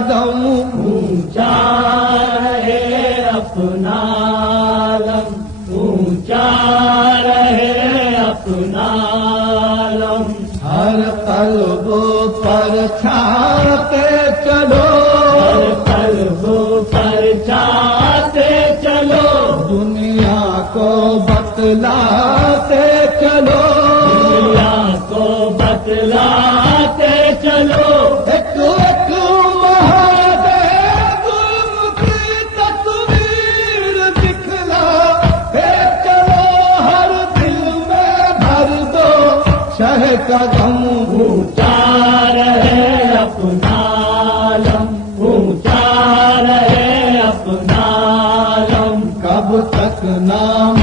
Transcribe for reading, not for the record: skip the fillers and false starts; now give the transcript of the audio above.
قدم اونچا رہے اپنا علم، اونچا رہے اپنا علم، ہر قلب پر چھاتے چلو، ہر قلب پر چھاتے چلو، دنیا کو بتلاتے چلو، دنیا کو بتلاتے چلو، ایک ایک مہادیو کی تصویر دکھلاتے چلو، ہر دل میں بھر دو شہ کا غم، اونچا رہے اپنا علم، اونچا رہے اپنا علم، کب تک نام